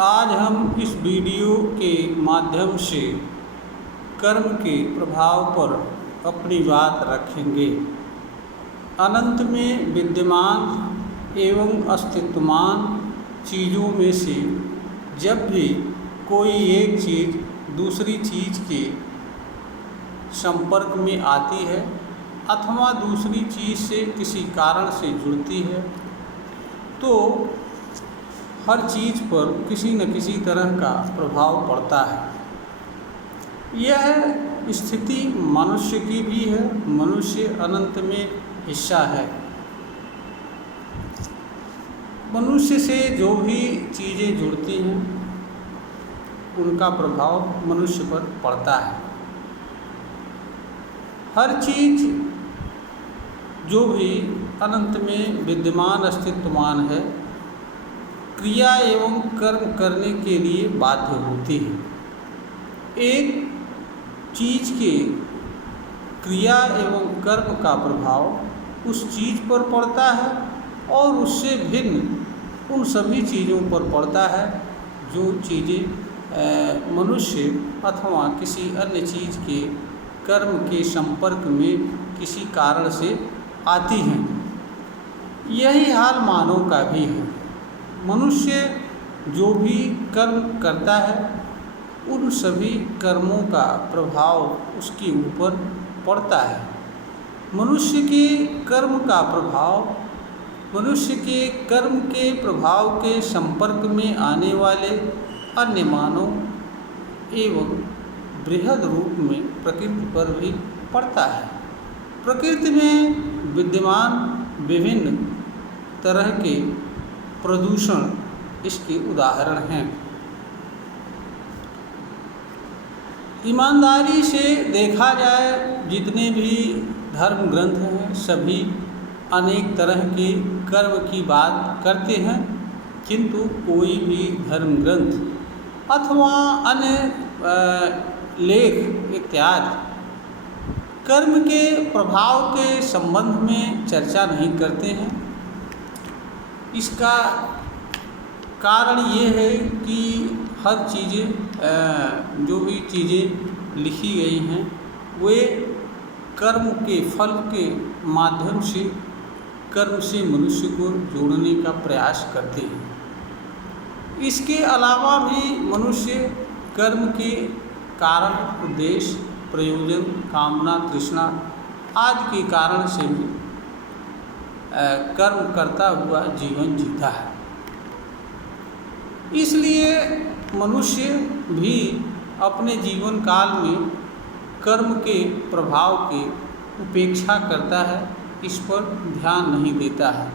आज हम इस वीडियो के माध्यम से कर्म के प्रभाव पर अपनी बात रखेंगे। अनंत में विद्यमान एवं अस्तित्वमान चीज़ों में से जब भी कोई एक चीज़ दूसरी चीज़ के संपर्क में आती है अथवा दूसरी चीज़ से किसी कारण से जुड़ती है तो हर चीज़ पर किसी न किसी तरह का प्रभाव पड़ता है। यह स्थिति मनुष्य की भी है। मनुष्य अनंत में हिस्सा है। मनुष्य से जो भी चीज़ें जुड़ती हैं उनका प्रभाव मनुष्य पर पड़ता है। हर चीज़ जो भी अनंत में विद्यमान अस्तित्वमान है क्रिया एवं कर्म करने के लिए बाध्य होती है। एक चीज़ के क्रिया एवं कर्म का प्रभाव उस चीज़ पर पड़ता है और उससे भिन्न उन सभी चीज़ों पर पड़ता है जो चीज़ें मनुष्य अथवा किसी अन्य चीज़ के कर्म के संपर्क में किसी कारण से आती हैं। यही हाल मानव का भी है। मनुष्य जो भी कर्म करता है उन सभी कर्मों का प्रभाव उसके ऊपर पड़ता है। मनुष्य के कर्म का प्रभाव मनुष्य के कर्म के प्रभाव के संपर्क में आने वाले अन्य मानव एवं बृहद रूप में प्रकृति पर भी पड़ता है। प्रकृति में विद्यमान विभिन्न तरह के प्रदूषण इसके उदाहरण हैं। ईमानदारी से देखा जाए जितने भी धर्म ग्रंथ हैं सभी अनेक तरह के कर्म की बात करते हैं, किंतु कोई भी धर्म ग्रंथ अथवा अन्य लेख इत्यादि कर्म के प्रभाव के संबंध में चर्चा नहीं करते हैं। इसका कारण ये है कि हर चीज़ें जो भी चीज़ें लिखी गई हैं वे कर्म के फल के माध्यम से कर्म से मनुष्य को जोड़ने का प्रयास करते हैं। इसके अलावा भी मनुष्य कर्म के कारण उद्देश्य प्रयोजन कामना तृष्णा आदि के कारण से भी कर्म करता हुआ जीवन जीता है। इसलिए मनुष्य भी अपने जीवन काल में कर्म के प्रभाव की उपेक्षा करता है, इस पर ध्यान नहीं देता है।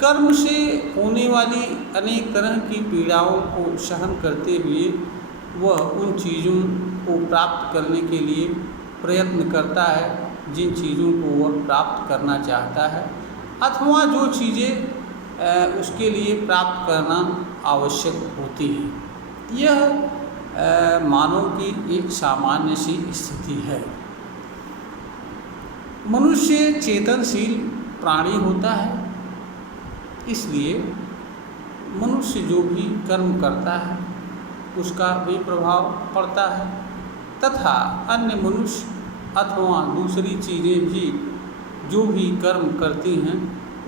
कर्म से होने वाली अनेक तरह की पीड़ाओं को सहन करते हुए वह उन चीज़ों को प्राप्त करने के लिए प्रयत्न करता है जिन चीज़ों को वह प्राप्त करना चाहता है अथवा जो चीज़ें उसके लिए प्राप्त करना आवश्यक होती हैं। यह मानव की एक सामान्य सी स्थिति है। मनुष्य चेतनशील प्राणी होता है, इसलिए मनुष्य जो भी कर्म करता है उसका भी प्रभाव पड़ता है तथा अन्य मनुष्य अथवा दूसरी चीज़ें भी जो भी कर्म करती हैं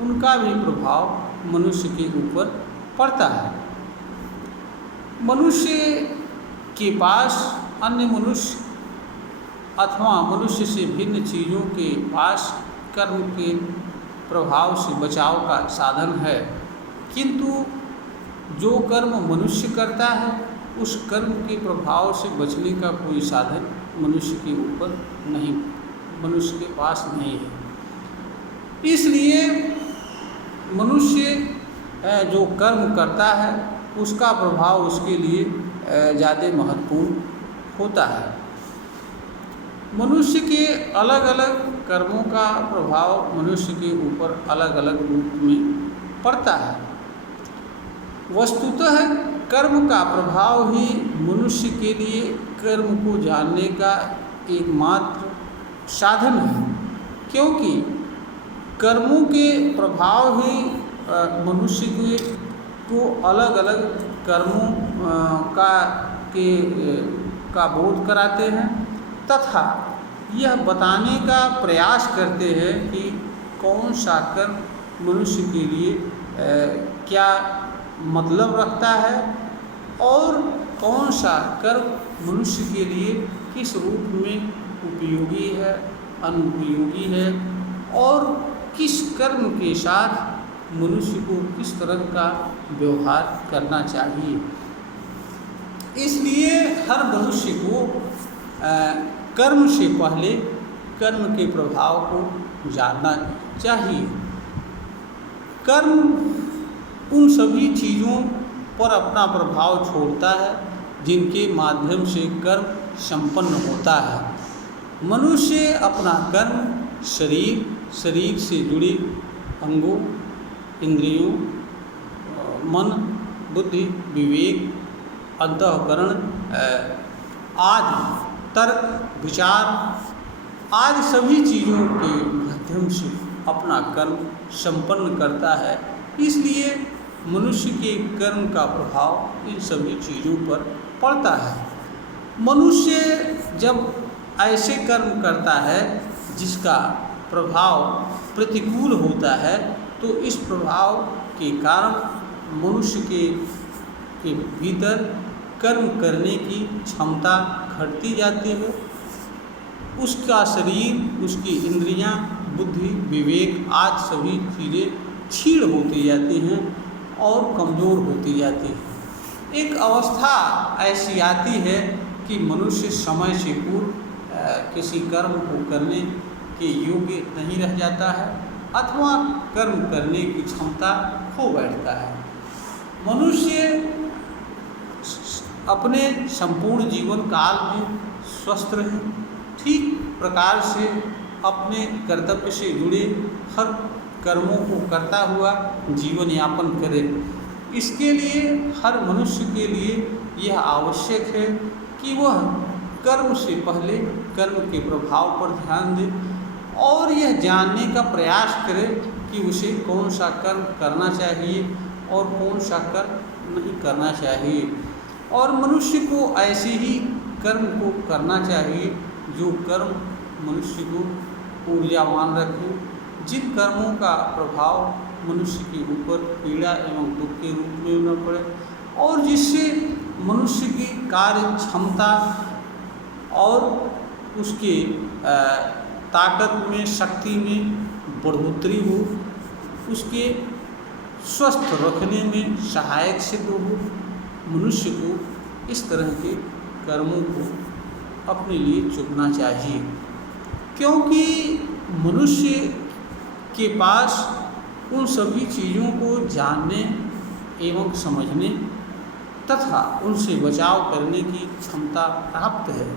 उनका भी प्रभाव मनुष्य के ऊपर पड़ता है। मनुष्य के पास अन्य मनुष्य अथवा मनुष्य से भिन्न चीज़ों के पास कर्म के प्रभाव से बचाव का साधन है, किंतु जो कर्म मनुष्य करता है उस कर्म के प्रभाव से बचने का कोई साधन मनुष्य के ऊपर नहीं, मनुष्य के पास नहीं है। इसलिए मनुष्य जो कर्म करता है उसका प्रभाव उसके लिए ज़्यादा महत्वपूर्ण होता है। मनुष्य के अलग अलग कर्मों का प्रभाव मनुष्य के ऊपर अलग अलग रूप में पड़ता है। वस्तुतः कर्म का प्रभाव ही मनुष्य के लिए कर्म को जानने का एकमात्र साधन है, क्योंकि कर्मों के प्रभाव ही मनुष्य के को अलग अलग कर्मों का बोध कराते हैं तथा यह बताने का प्रयास करते हैं कि कौन सा कर्म मनुष्य के लिए क्या मतलब रखता है और कौन सा कर्म मनुष्य के लिए किस रूप में उपयोगी है, अनुपयोगी है और किस कर्म के साथ मनुष्य को किस तरह का व्यवहार करना चाहिए। इसलिए हर मनुष्य को कर्म से पहले कर्म के प्रभाव को जानना चाहिए। कर्म उन सभी चीज़ों पर अपना प्रभाव छोड़ता है जिनके माध्यम से कर्म संपन्न होता है। मनुष्य अपना कर्म शरीर से जुड़े अंगों, इंद्रियों, मन, बुद्धि, विवेक, अंतःकरण आदि, तर्क, विचार आदि सभी चीज़ों के माध्यम से अपना कर्म संपन्न करता है। इसलिए मनुष्य के कर्म का प्रभाव इन सभी चीज़ों पर पड़ता है। मनुष्य जब ऐसे कर्म करता है जिसका प्रभाव प्रतिकूल होता है तो इस प्रभाव के कारण मनुष्य के भीतर कर्म करने की क्षमता घटती जाती है। उसका शरीर, उसकी इंद्रियां, बुद्धि, विवेक आदि सभी चीज़ें क्षीण होती जाती हैं और कमज़ोर होती जाती है। एक अवस्था ऐसी आती है कि मनुष्य समय से पूर्व किसी कर्म को करने के योग्य नहीं रह जाता है अथवा कर्म करने की क्षमता खो बैठता है। मनुष्य अपने संपूर्ण जीवन काल में स्वस्थ रहे, ठीक प्रकार से अपने कर्तव्य से जुड़े हर कर्मों को करता हुआ जीवन यापन करे। इसके लिए हर मनुष्य के लिए यह आवश्यक है कि वह कर्म से पहले कर्म के प्रभाव पर ध्यान दे और यह जानने का प्रयास करे कि उसे कौन सा कर्म करना चाहिए और कौन सा कर्म नहीं करना चाहिए। और मनुष्य को ऐसे ही कर्म को करना चाहिए जो कर्म मनुष्य को ऊर्जावान रखे, जिन कर्मों का प्रभाव मनुष्य के ऊपर पीड़ा एवं दुख के रूप में न पड़े और जिससे मनुष्य की कार्य क्षमता और उसके ताकत में, शक्ति में बढ़ोतरी हो, उसके स्वस्थ रखने में सहायक सिद्ध हो। मनुष्य को इस तरह के कर्मों को अपने लिए चुनना चाहिए, क्योंकि मनुष्य के पास उन सभी चीज़ों को जानने एवं समझने तथा उनसे बचाव करने की क्षमता प्राप्त है।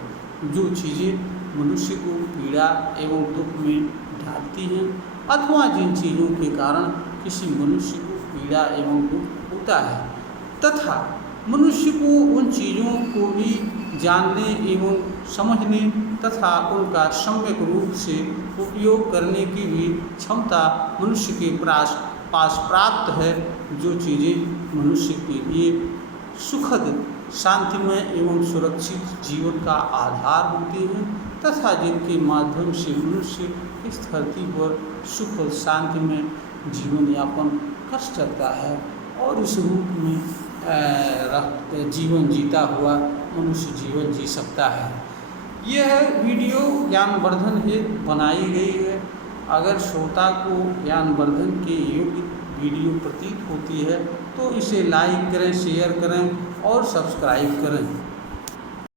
जो चीज़ें मनुष्य को पीड़ा एवं दुख में डालती हैं अथवा जिन चीज़ों के कारण किसी मनुष्य को पीड़ा एवं दुख होता है तथा मनुष्य को उन चीज़ों को भी जानने एवं समझने तथा उनका सम्यक रूप से उपयोग करने की भी क्षमता मनुष्य के पास प्राप्त है। जो चीज़ें मनुष्य के लिए सुखद, शांतिमय एवं सुरक्षित जीवन का आधार होती हैं तथा जिनके माध्यम से मनुष्य इस धरती पर सुख और शांति में जीवन यापन कर सकता है और इस रूप में जीवन जीता हुआ मनुष्य जीवन जी सकता है। यह वीडियो ज्ञानवर्धन हेतु बनाई गई है। अगर श्रोता को ज्ञानवर्धन के योग्य वीडियो प्रतीत होती है तो इसे लाइक करें, शेयर करें और सब्सक्राइब करें।